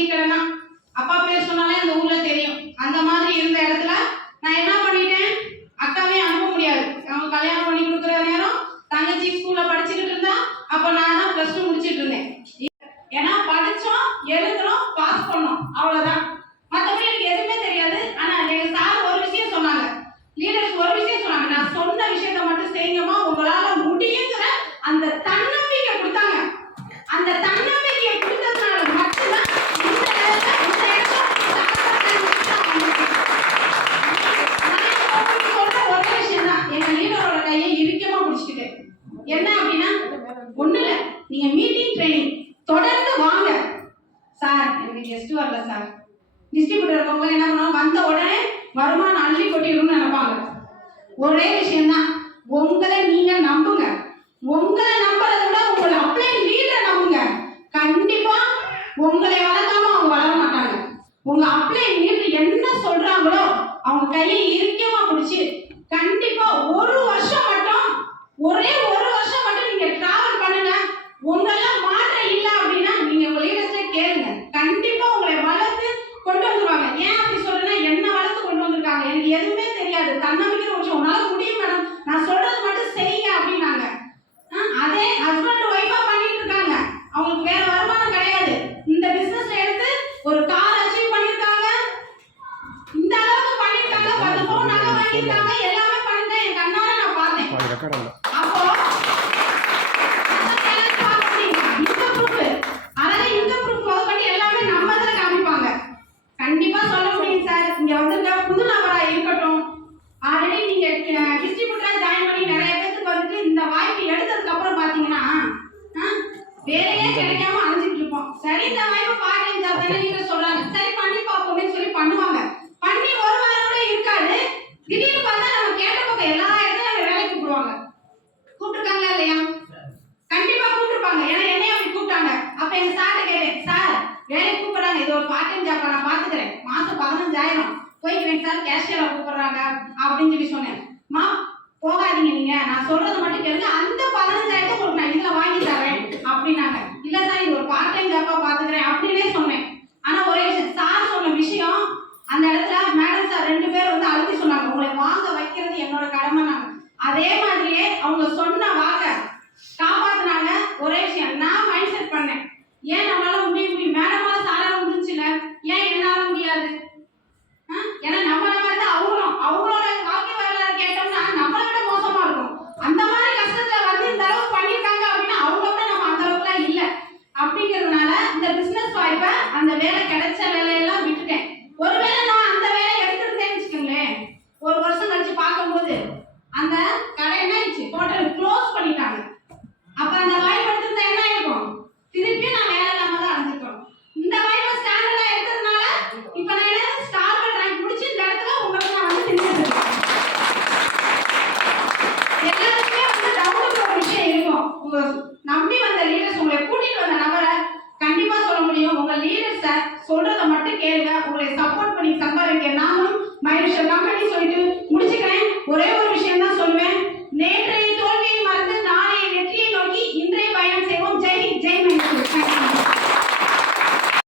വിപുലീകരണം முடிச்சுக்கிட்டு என்ன அப்படின்னா ஒண்ணு இல்ல நீங்க மீட்டிங் ட்ரைனிங் தொடர்ந்து வாங்க. சார் எனக்கு கெஸ்ட் வரல சார். டிஸ்ட்ரிபியூட்டர் இருக்கவங்க என்ன பண்ணுவாங்க வந்த உடனே வருமானம் அள்ளி கொட்டிடணும்னு நினைப்பாங்க. ஒரே விஷயம்தான். உங்களை நீங்க நம்புங்க. உங்களை நம்புறத விட உங்களை அப்படியே லீடரை நம்புங்க. கண்டிப்பா உங்களை வளர்க்காம அவங்க வளர மாட்டாங்க. உங்க அப்ளை லீடர் என்ன சொல்றாங்களோ அவங்க கையில இறுக்கியமா பிடிச்சி சொல்லுவாங்க அது ரெக்கார்ட் இல்லை அப்ப எங்க சார் கேட்டேன் சார் வேலை கூப்பிடுறாங்க. இது ஒரு பார்ட் டைம் ஜாப் நான் பாத்துக்கிறேன். மாசம் பதினஞ்சாயிரம். போய்க்குவேன் சார் கேஷியரை கூப்பிடுறாங்க அப்படின்னு சொல்லி சொன்னேன். மா வேலை கிடைச்ச